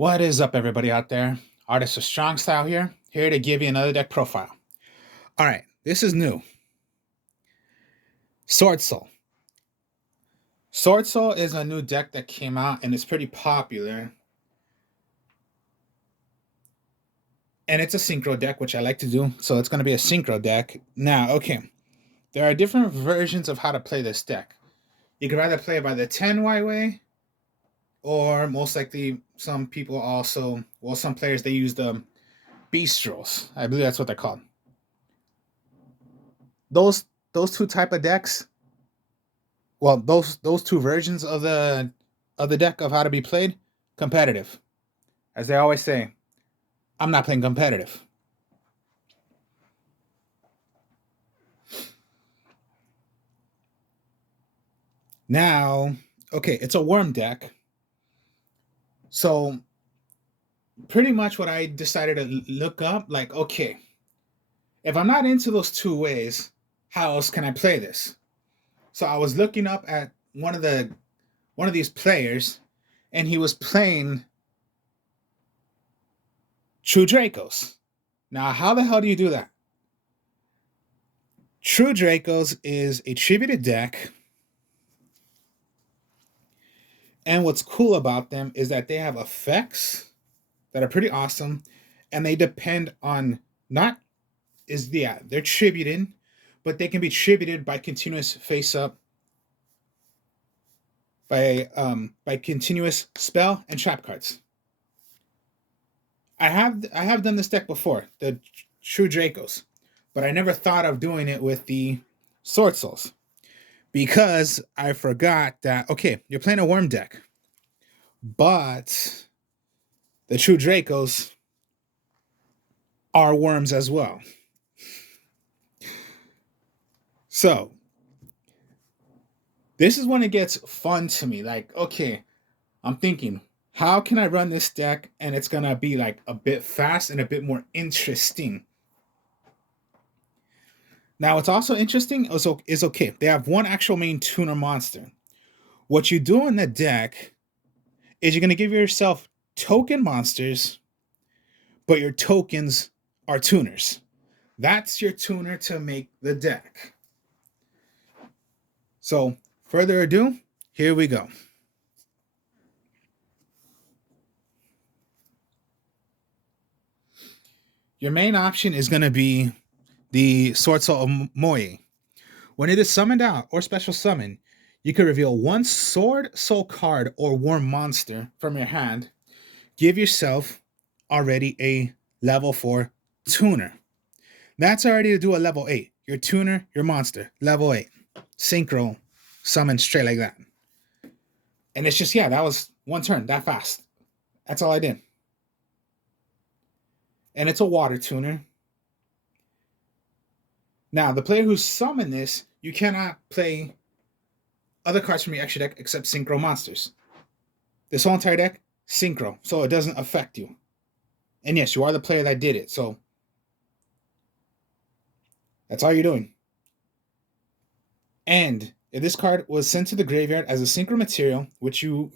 What is up, everybody out there? Artist of Strong Style here to give you another deck profile. All right, this is new. Swordsoul. Swordsoul is a new deck that came out and it's pretty popular. And it's a synchro deck, which I like to do. So it's going to be a synchro deck. Now, okay, there are different versions of how to play this deck. You can either play it by the 10Y way, or most likely some people also, well, some players, they use the Beastrels. I believe that's what they're called. Those two type of decks, well, those two versions of the deck of how to be played, competitive. As they always say, I'm not playing competitive. Now, okay, it's a worm deck. So pretty much what I decided to look up, like, okay, if I'm not into those two ways, how else can I play this? So I was looking up at one of these players, and he was playing True Dracos. Now, how the hell do you do that? True Dracos is a tributed deck. And what's cool about them is that they have effects that are pretty awesome. And they depend on they're tributed, but they can be tributed by continuous face up, by continuous spell and trap cards. I have done this deck before, the True Dracos, but I never thought of doing it with the Sword because I forgot that, okay, you're playing a worm deck, but the True Dracos are worms as well. So this is when it gets fun to me. Like, okay, I'm thinking, how can I run this deck and it's gonna be like a bit fast and a bit more interesting? Now, what's also interesting is okay, they have one actual main tuner monster. What you do in the deck is you're going to give yourself token monsters, but your tokens are tuners. That's your tuner to make the deck. So, further ado, here we go. Your main option is going to be the Swordsoul of Moye. When it is summoned out or special summon, you can reveal one Swordsoul card or worm monster from your hand. Give yourself already a level 4 tuner. That's already to do a level 8. Your tuner, your monster, level 8. Synchro, summon straight like that. And it's just, yeah, that was one turn, that fast. That's all I did. And it's a water tuner. Now, the player who summoned this, you cannot play other cards from your extra deck except synchro monsters. This whole entire deck, synchro, so it doesn't affect you. And yes, you are the player that did it, so that's all you're doing. And if this card was sent to the graveyard as a synchro material, which you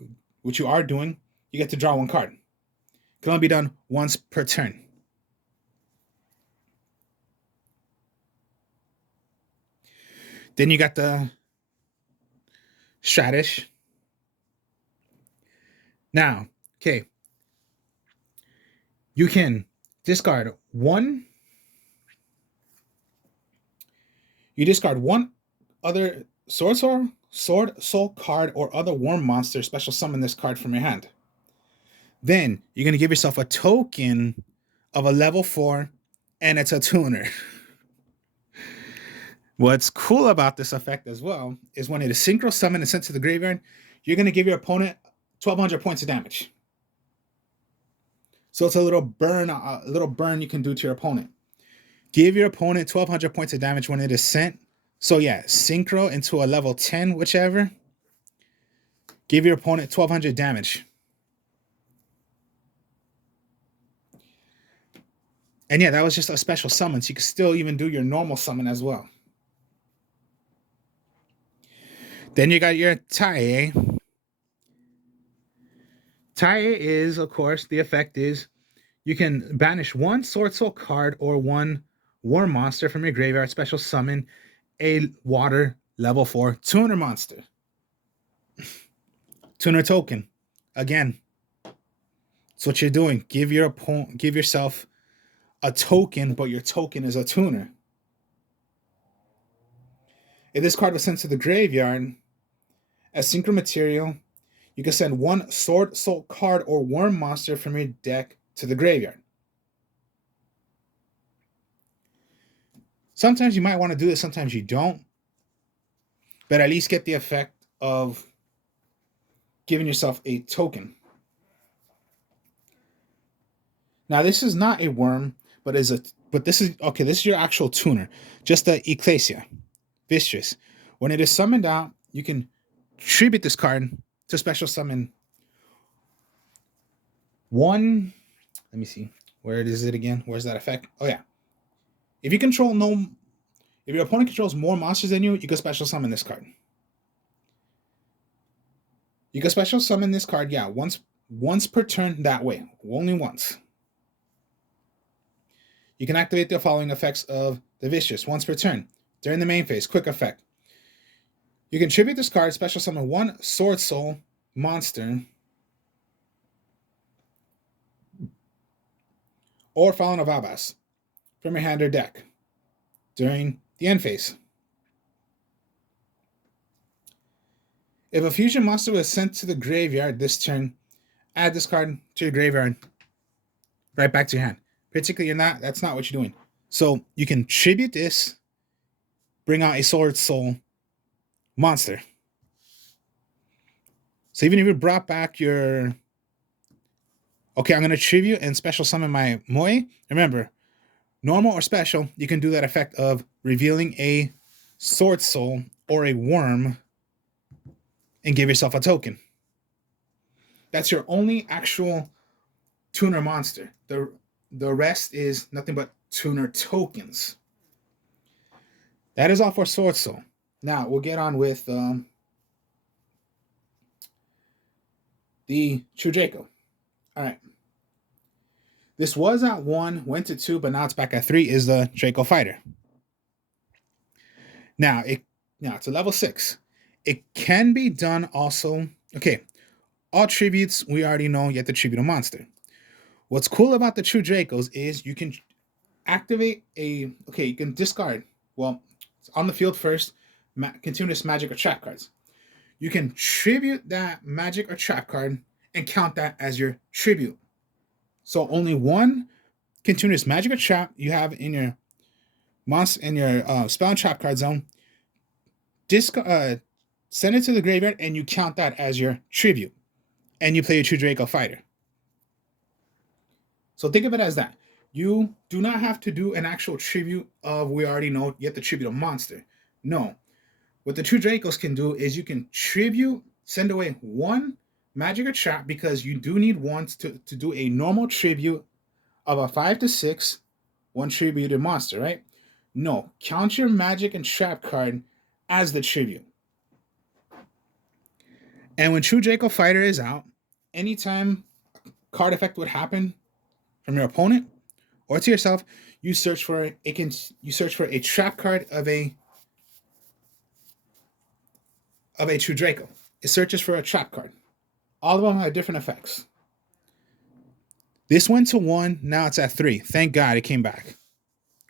are doing, you get to draw one card. It can only be done once per turn. Then you got the Stratish. Now, okay, you can discard one. You discard one other Swordsoul card or other worm monster, special summon this card from your hand. Then you're going to give yourself a token of a level 4, and it's a tuner. What's cool about this effect as well is when it is synchro summoned and sent to the graveyard, you're going to give your opponent 1,200 points of damage. So it's a little burn you can do to your opponent. Give your opponent 1,200 points of damage when it is sent. So yeah, synchro into a level 10, whichever. Give your opponent 1,200 damage. And yeah, that was just a special summon, so you can still even do your normal summon as well. Then you got your Tae. Tai is, of course, the effect is you can banish one Swordsoul card or one War monster from your graveyard, special summon a water level 4 tuner monster. Tuner token. Again, that's what you're doing. Give yourself a token, but your token is a tuner. If this card was sent to the graveyard as synchro material, you can send one Swordsoul card or worm monster from your deck to the graveyard. Sometimes you might want to do this, sometimes you don't, but at least get the effect of giving yourself a token. Now this is not a worm, but this is your actual tuner, just the Ecclesia Vicious. When it is summoned out, you can tribute this card to special summon one. Let me see. Where is it again? Where's that effect? Oh yeah. If your opponent controls more monsters than you can special summon this card. You can special summon this card, yeah, once per turn that way. Only once. You can activate the following effects of the Vicious once per turn. During the main phase, quick effect. You can tribute this card, special summon one Swordsoul monster or Fallen of Abas from your hand or deck during the end phase. If a fusion monster was sent to the graveyard this turn, add this card to your graveyard, right back to your hand. Particularly, that's not what you're doing. So you can tribute this, bring out a Swordsoul monster. So even if you brought back your... Okay, I'm going to tribute and special summon my Moe. Remember, normal or special, you can do that effect of revealing a Swordsoul or a worm and give yourself a token. That's your only actual tuner monster. The rest is nothing but tuner tokens. That is all for Swordsoul. Now, we'll get on with the True Draco. All right. This was at 1, went to 2, but now it's back at 3, is the Draco Fighter. Now, it's a level 6. It can be done also... Okay, all tributes, we already know you have to tribute a monster. What's cool about the True Dracos is you can activate you can discard... Well, it's on the field first, continuous magic or trap cards. You can tribute that magic or trap card and count that as your tribute. So only one continuous magic or trap you have in your spell and trap card zone. Send it to the graveyard and you count that as your tribute. And you play a True Draco Fighter. So think of it as that. You do not have to do an actual tribute of, we already know, you have to tribute a monster. No. What the True Dracos can do is you can send away one magic or trap, because you do need one to do a normal tribute of a 5 to 6, one tributed monster, right? No. Count your magic and trap card as the tribute. And when True Draco Fighter is out, anytime card effect would happen from your opponent or to yourself, you search for a trap card of a True Draco. It searches for a trap card. All of them have different effects. This went to 1, now it's at 3. Thank God it came back.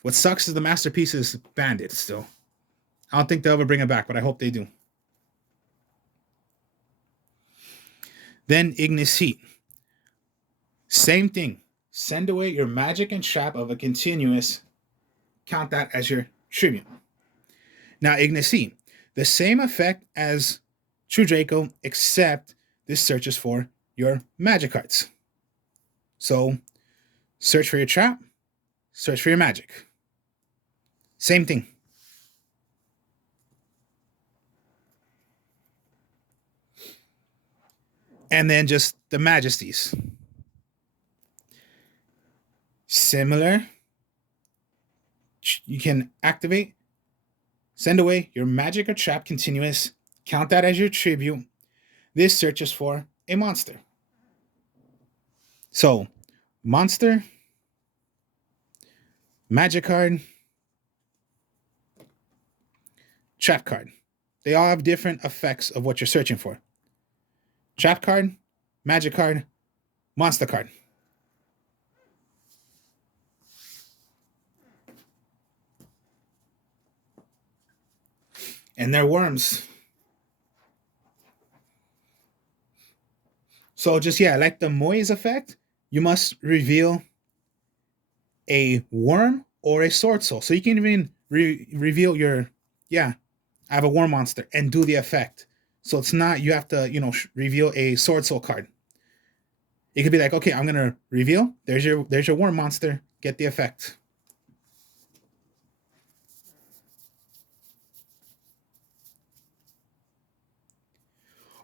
What sucks is the Masterpiece is banded still. I don't think they'll ever bring it back, but I hope they do. Then Ignis Heat. Same thing. Send away your magic and trap of a continuous. Count that as your tribute. Now Ignis Heat. The same effect as True Draco, except this searches for your magic cards. So search for your trap, search for your magic. Same thing. And then just the Majesties. Similar. You can activate, send away your magic or trap continuous, count that as your tribute. This searches for a monster. So, monster, magic card, trap card. They all have different effects of what you're searching for. Trap card, magic card, monster card. And they're worms. So just, yeah, like the Moyes effect, you must reveal a worm or a Swordsoul. So you can even reveal your, yeah, I have a worm monster and do the effect. So it's not, you have to, reveal a Swordsoul card. It could be like, okay, I'm gonna reveal. There's your worm monster. Get the effect.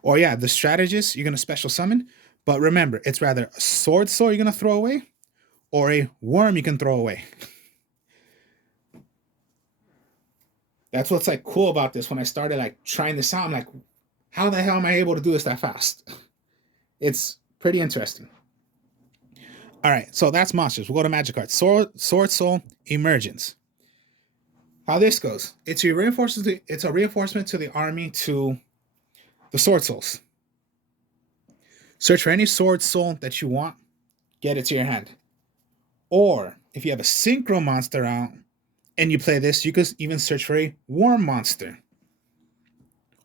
Or yeah, the strategist you're gonna special summon, but remember, it's rather a Swordsoul you're gonna throw away, or a worm you can throw away. That's what's like cool about this. When I started like trying this out, I'm like, how the hell am I able to do this that fast? It's pretty interesting. All right, so that's monsters. We'll go to magic cards. Swordsoul Emergence. How this goes? It's a reinforcement to the army to the Swordsouls. Search for any Swordsoul that you want, get it to your hand. Or if you have a synchro monster out and you play this, you could even search for a worm monster.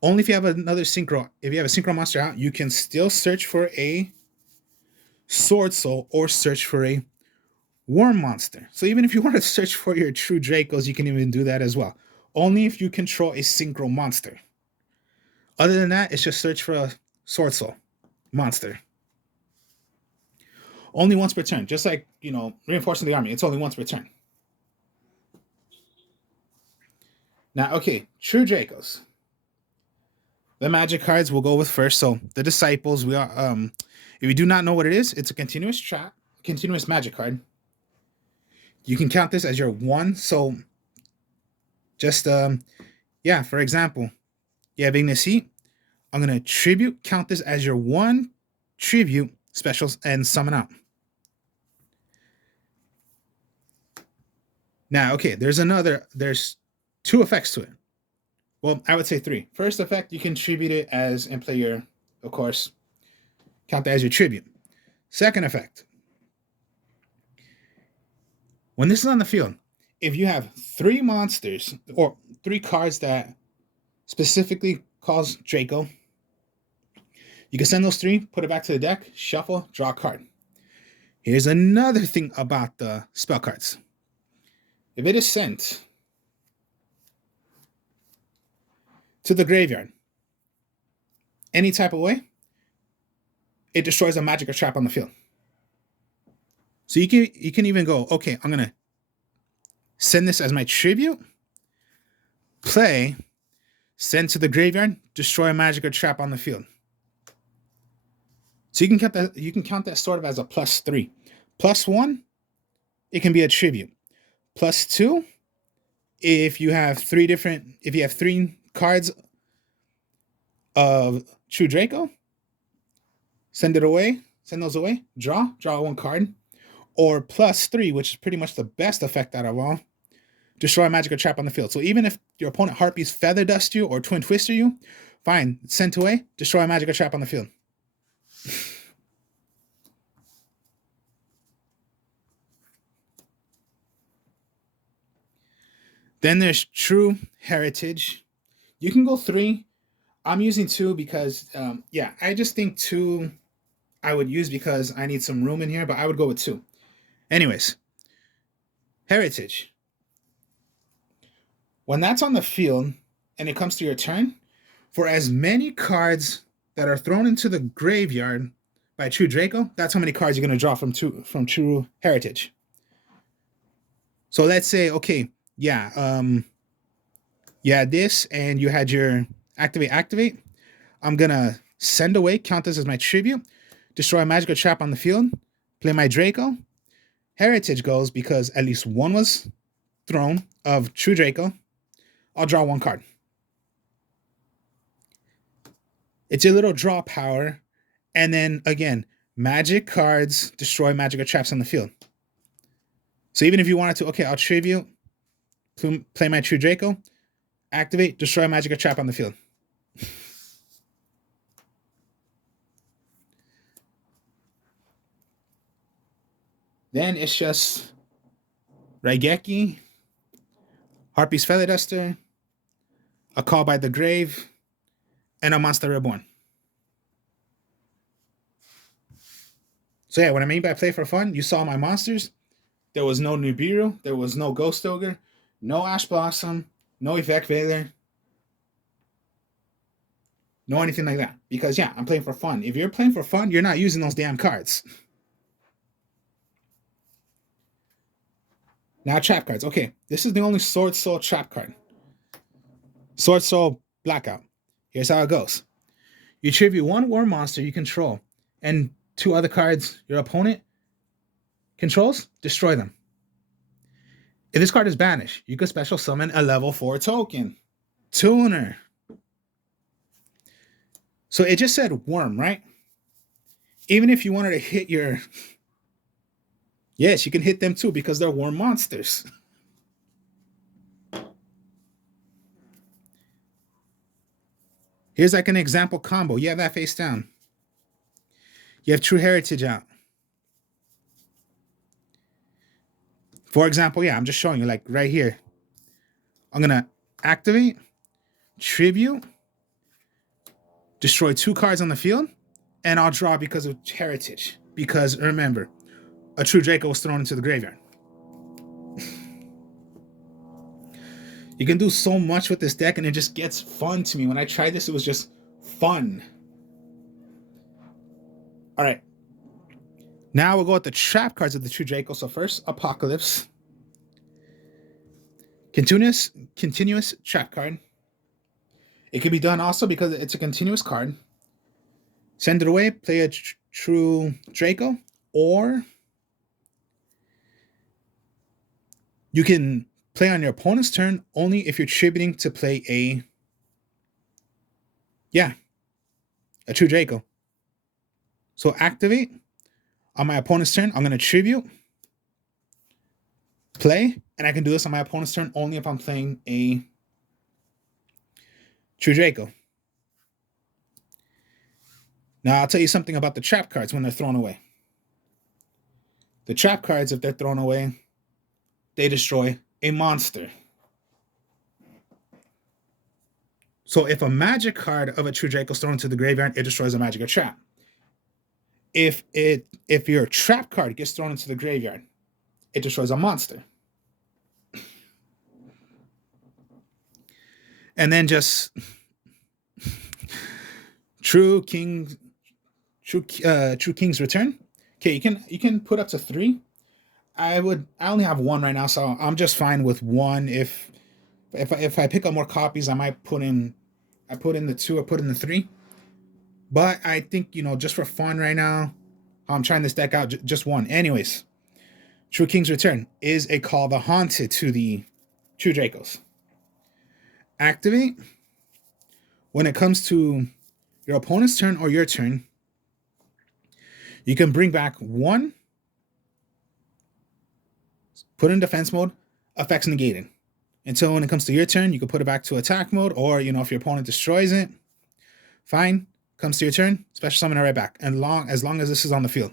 Only if you have another synchro. If you have a synchro monster out, you can still search for a Swordsoul or search for a worm monster. So even if you want to search for your true Dracos, you can even do that as well. Only if you control a synchro monster. Other than that, it's just search for a Swordsoul monster. Only once per turn. Just like, reinforcing the army. It's only once per turn. Now, okay, true Dracos. The magic cards we'll go with first. So the disciples, we are if you do not know what it is, it's a continuous magic card. You can count this as your one. So just for example, you have Ignis Heat. I'm gonna count this as your one tribute specials and summon out. Now, okay, there's two effects to it. Well, I would say three. First effect, you can tribute it as and play your, of course, count that as your tribute. Second effect, when this is on the field, if you have three monsters or three cards that specifically cause Draco, you can send those three, put it back to the deck, shuffle, draw a card. Here's another thing about the spell cards. If it is sent to the graveyard any type of way, it destroys a magic or trap on the field. So you can even go, okay, I'm gonna send this as my tribute, play, send to the graveyard, destroy a magic or trap on the field. So you can count that sort of as a +3. +1, it can be a tribute. +2, if you have three cards of True Draco, send those away, draw one card. Or +3, which is pretty much the best effect out of all, destroy a magic or trap on the field. So even if your opponent Harpies Feather Dust you or Twin Twister you, fine, sent away, destroy a magic or trap on the field. Then there's True Heritage. You can go 3. I'm using 2 because, I just think 2 I would use because I need some room in here, but I would go with 2. Anyways, Heritage. When that's on the field and it comes to your turn, for as many cards that are thrown into the graveyard by True Draco, that's how many cards you're going to draw from True Heritage. So let's say, okay, you had this and you had your activate. I'm going to send away, count this as my tribute, destroy a magic or trap on the field, play my Draco. Heritage goes because at least one was thrown of True Draco. I'll draw one card. It's a little draw power. And then again, magic cards destroy magic or traps on the field. So even if you wanted to, okay, I'll tribute, play my true Draco, activate, destroy magic or trap on the field. Then it's just Raigeki, Harpy's Feather Duster, a Call by the Grave, and a Monster Reborn. So yeah, what I mean by play for fun, you saw my monsters. There was no Nibiru, there was no Ghost Ogre, no Ash Blossom, no Effect Veiler, no anything like that. Because yeah, I'm playing for fun. If you're playing for fun, you're not using those damn cards. Now trap cards. Okay, this is the only Swordsoul trap card. Swordsoul Blackout. Here's how it goes. You tribute one war monster you control, and 2 other cards your opponent controls, destroy them. If this card is banished, you can special summon a level 4 token. Tuner. So it just said worm, right? Even if you wanted to hit your... Yes, you can hit them too because they're worm monsters. Here's like an example combo. You have that face down. You have True Heritage out. For example, yeah, I'm just showing you like right here. I'm going to activate, tribute, destroy 2 cards on the field, and I'll draw because of Heritage. Because remember, a True Draco was thrown into the graveyard. You can do so much with this deck, and it just gets fun to me. When I tried this, it was just fun. All right. Now we'll go with the trap cards of the True Draco. So first, Apocalypse. Continuous trap card. It can be done also because it's a continuous card. Send it away, play a True Draco, or you can play on your opponent's turn only if you're tributing to play a True Draco. So activate. On my opponent's turn, I'm going to tribute, play, and I can do this on my opponent's turn only if I'm playing a True Draco. Now, I'll tell you something about the trap cards when they're thrown away. The trap cards, if they're thrown away, they destroy a monster. So if a magic card of a True Draco is thrown into the graveyard, it destroys a magic or trap. If your trap card gets thrown into the graveyard, it destroys a monster. And then just True King's Return. Okay, you can put up to 3. I only have 1 right now, so I'm just fine with 1. If I pick up more copies, I might put in the 2 or put in the 3. But I think, just for fun right now, I'm trying this deck out, just 1. Anyways, True King's Return is a Call the Haunted to the True Dracos. Activate. When it comes to your opponent's turn or your turn, you can bring back 1, put in defense mode, effects negated. Until when it comes to your turn, you can put it back to attack mode, or, if your opponent destroys it, fine. Comes to your turn, special summon it right back. And as long as this is on the field.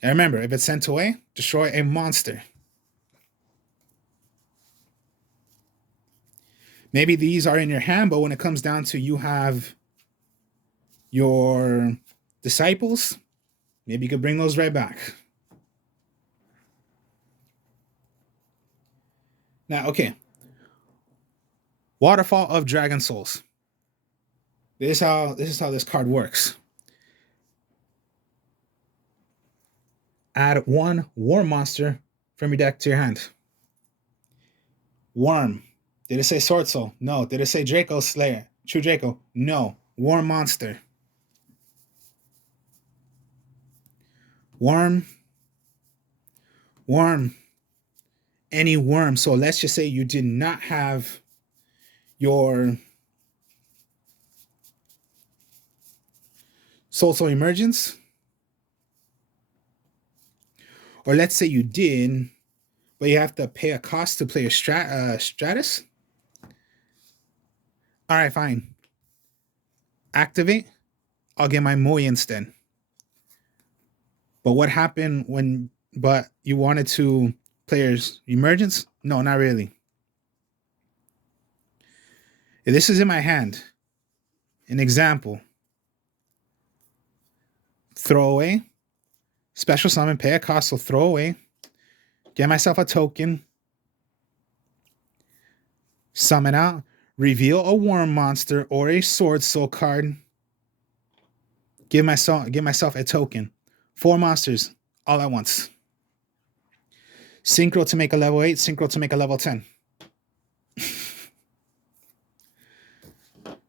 And remember, if it's sent away, destroy a monster. Maybe these are in your hand, but when it comes down to you have your disciples, maybe you could bring those right back. Now, okay. Waterfall of Dragon Souls. This is how this card works. Add 1 Worm monster from your deck to your hand. Worm. Did it say Swordsoul? No. Did it say Draco Slayer? True Draco? No. Worm monster. Worm. Any worm. So let's just say you did not have your Swordsoul Emergence. Or let's say you did, but you have to pay a cost to play a Stratus. All right, fine. Activate. I'll get my Moy instead. But what happened when, but you wanted to players emergence? No, not really. If this is in my hand, an example, throw away, special summon, pay a cost, so throw away, get myself a token, summon out, reveal a worm monster or a Swordsoul card, give myself a token. 4 monsters all at once. Synchro to make a level 8, synchro to make a level 10.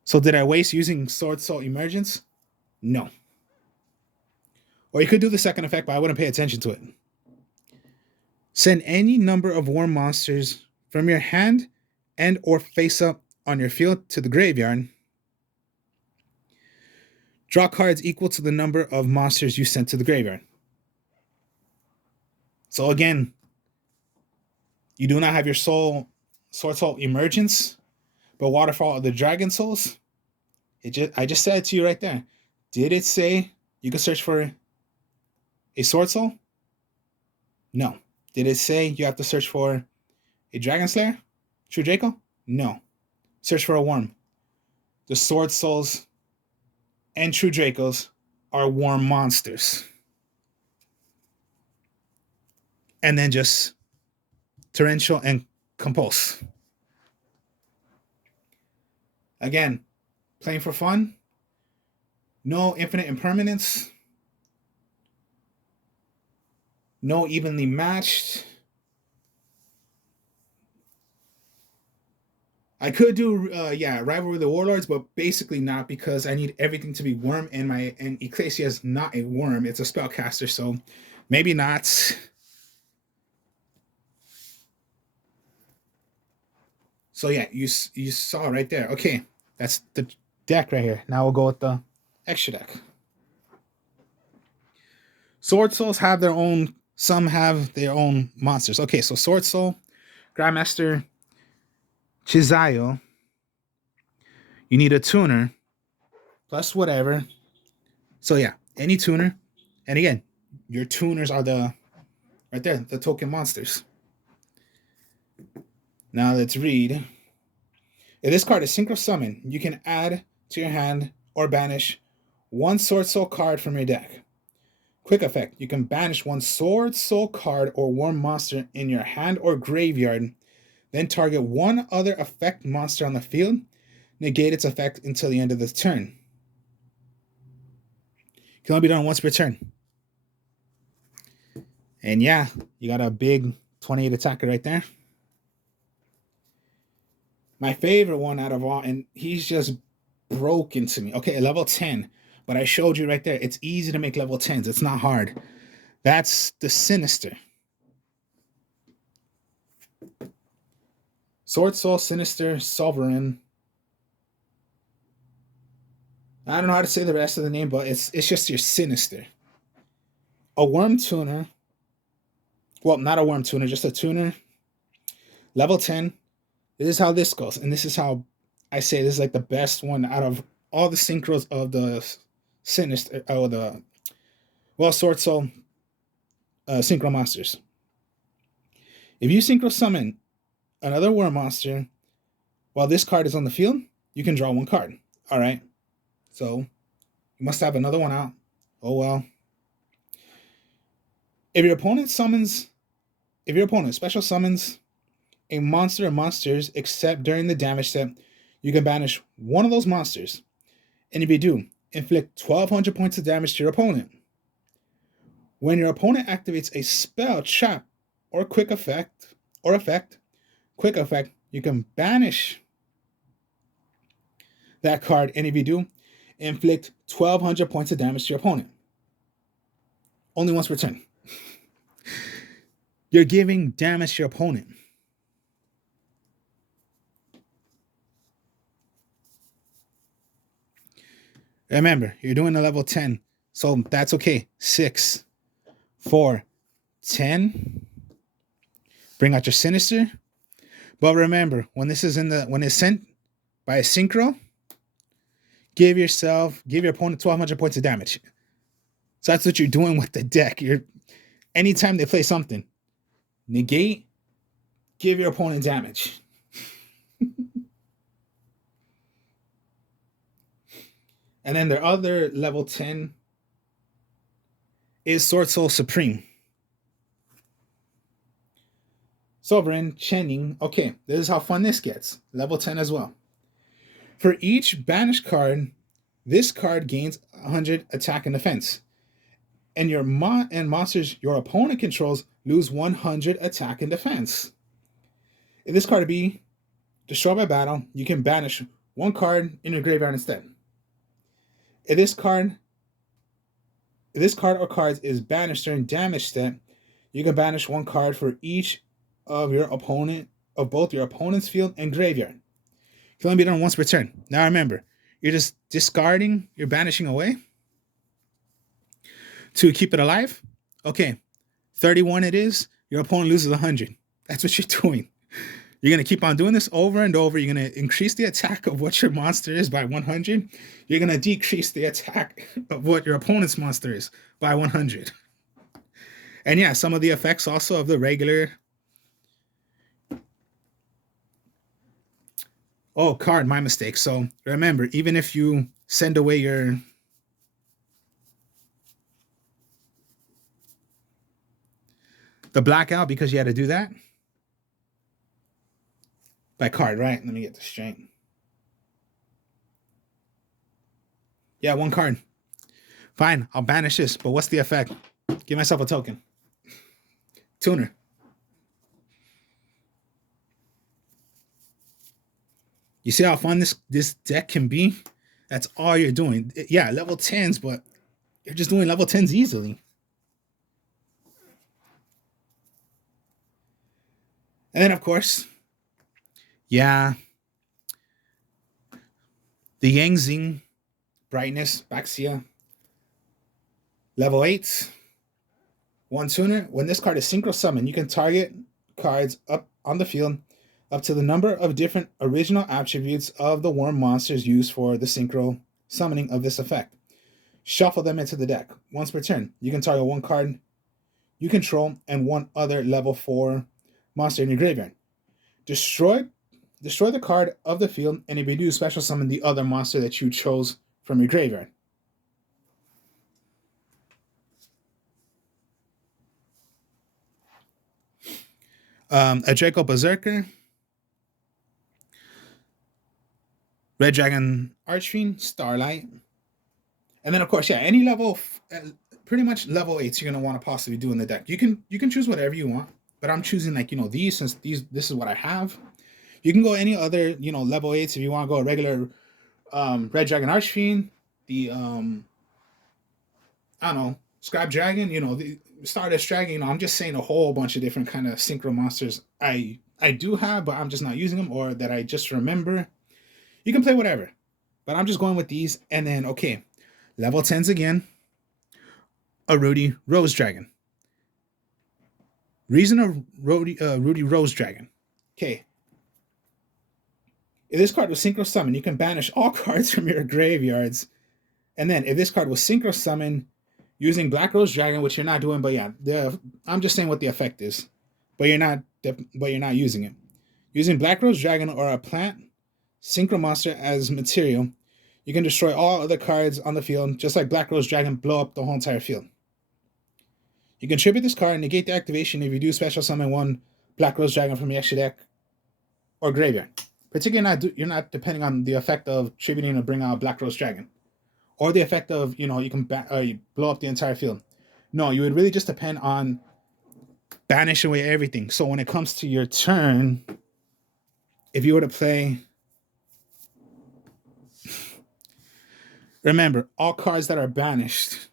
So did I waste using Swordsoul Emergence? No. Or you could do the second effect, but I wouldn't pay attention to it. Send any number of worm monsters from your hand and or face up on your field to the graveyard. Draw cards equal to the number of monsters you sent to the graveyard. So again, you do not have your Swordsoul Emergence, but Waterfall of the Dragon Souls. I just said it to you right there. Did it say you can search for a Swordsoul? No. Did it say you have to search for a Dragon Slayer? True Draco? No. Search for a worm. The Swordsouls and True Dracos are worm monsters. And then just Torrential and Compulse. Again, playing for fun. No infinite impermanence. No evenly matched. I could do, Rivalry of the Warlords, but basically not, because I need everything to be worm, and Ecclesia is not a worm. It's a spellcaster, so maybe not. So yeah, you saw right there. Okay, that's the deck right here. Now we'll go with the extra deck. Swordsouls have their own, some have their own monsters. Okay, so Swordsoul, Grandmaster Chisayo. You need a tuner, plus whatever. So yeah, any tuner. And again, your tuners are right there, the token monsters. Now let's read. If this card is Synchro Summon, you can add to your hand or banish 1 Swordsoul card from your deck. Quick effect, you can banish 1 Swordsoul card or worm monster in your hand or graveyard, then target 1 other effect monster on the field, negate its effect until the end of the turn. Can only be done once per turn. And yeah, you got a big 28 attacker right there. My favorite one out of all, and he's just broken to me. Okay, level 10, but I showed you right there. It's easy to make level 10s. It's not hard. That's the Sinister. Swordsoul, Sinister, Sovereign. I don't know how to say the rest of the name, but it's just your Sinister. A worm tuner. Well, not a worm tuner, just a tuner. Level 10. This is how this goes. And this is how I say this is like the best one out of all the synchros of the Sinister, Swordsoul synchro monsters. If you synchro summon another worm monster while this card is on the field, you can draw 1 card. All right. So you must have another one out. Oh well. If your opponent special summons a monster or monsters except during the damage step, you can banish 1 of those monsters. And if you do, inflict 1,200 points of damage to your opponent. When your opponent activates a spell, trap, or quick effect, you can banish that card. And if you do, inflict 1,200 points of damage to your opponent. Only once per turn. You're giving damage to your opponent. Remember, you're doing a level 10, so that's okay. 6, 4, 10. Bring out your Sinister. But remember, when this is when it's sent by a synchro, give your opponent 1,200 points of damage. So that's what you're doing with the deck. Anytime they play something, negate, give your opponent damage. And then their other level 10 is Swordsoul Supreme. Sovereign, Chening. Okay, this is how fun this gets. Level 10 as well. For each banished card, this card gains 100 attack and defense. And your monsters your opponent controls lose 100 attack and defense. If this card be destroyed by battle, you can banish one card in your graveyard instead. If this card or cards is banished during damage step, you can banish one card for each of both your opponent's field and graveyard. It can only be done once per turn. Now remember, you're just discarding, you're banishing away to keep it alive. Okay, 31 it is, your opponent loses 100. That's what you're doing. You're going to keep on doing this over and over. You're going to increase the attack of what your monster is by 100. You're going to decrease the attack of what your opponent's monster is by 100. And yeah, some of the effects also of the regular... Oh, card, my mistake. So remember, even if you send away the blackout because you had to do that, by card, right? Let me get this straight. Yeah, one card. Fine, I'll banish this, but what's the effect? Give myself a token. Tuner. You see how fun this deck can be? That's all you're doing. Yeah, level 10s, but you're just doing level 10s easily. And then, of course, yeah, the Yangzing Brightness, Baxia, level 8, one tuner. When this card is synchro summon, you can target cards up on the field up to the number of different original attributes of the worm monsters used for the synchro summoning of this effect. Shuffle them into the deck. Once per turn, you can target one card you control and one other level 4 monster in your graveyard. Destroy the card of the field, and if you do, special summon the other monster that you chose from your graveyard. A Draco Berserker, Red Dragon Archfiend, Starlight, and then of course, yeah, any level, pretty much level 8s you're gonna want to possibly do in the deck. You can choose whatever you want, but I'm choosing these since this is what I have. You can go any other level 8s if you want to go a regular Red Dragon Archfiend, the I don't know, Scrap Dragon, the Stardust Dragon. I'm just saying a whole bunch of different kind of synchro monsters I do have, but I'm just not using them, or that I just remember. You can play whatever, but I'm just going with these. And then, okay, level 10s again, a Rudy Rose Dragon. Reason of Rudy Rose Dragon. Okay. If this card was synchro summon, you can banish all cards from your graveyards. And then if this card was synchro summon using Black Rose Dragon, which you're not doing, but yeah, I'm just saying what the effect is, but you're not using it. Using Black Rose Dragon or a plant synchro monster as material, you can destroy all other cards on the field, just like Black Rose Dragon, blow up the whole entire field. You can tribute this card and negate the activation if you do special summon one Black Rose Dragon from your extra deck or graveyard. Particularly, you're not depending on the effect of tributing to bring out Black Rose Dragon, or the effect of you can you blow up the entire field. No, you would really just depend on banish away everything. So when it comes to your turn, if you were to play, remember all cards that are banished,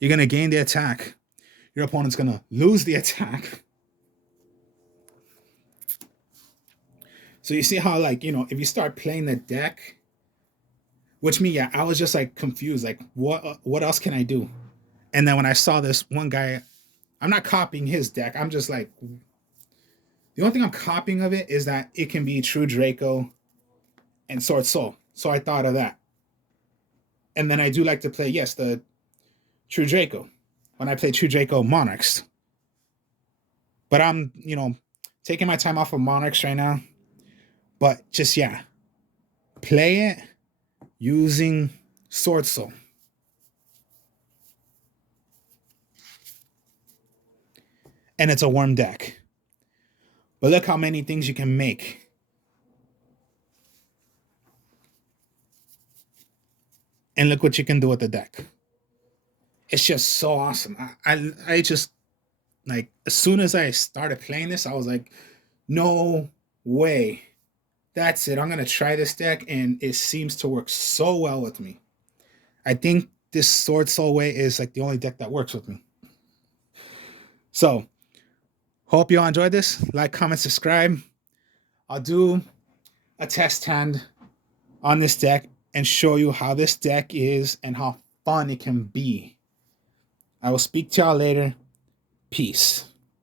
you're gonna gain the attack. Your opponent's gonna lose the attack. So you see how, if you start playing the deck Which me, yeah, I was just like confused. Like, what else can I do? And then when I saw this one guy, I'm not copying his deck. I'm just like, the only thing I'm copying of it is that it can be True Draco and Sword Soul. So I thought of that. And then I do like to play, yes, the True Draco when I play True Draco Monarchs. But I'm, taking my time off of Monarchs right now. But just, yeah, play it using Sword Soul. And it's a worm deck. But look how many things you can make. And look what you can do with the deck. It's just so awesome. I just, like, as soon as I started playing this, I was like, no way. That's it. I'm going to try this deck, and it seems to work so well with me. I think this Sword Soul way is like the only deck that works with me. So, hope you all enjoyed this. Like, comment, subscribe. I'll do a test hand on this deck and show you how this deck is and how fun it can be. I will speak to y'all later. Peace.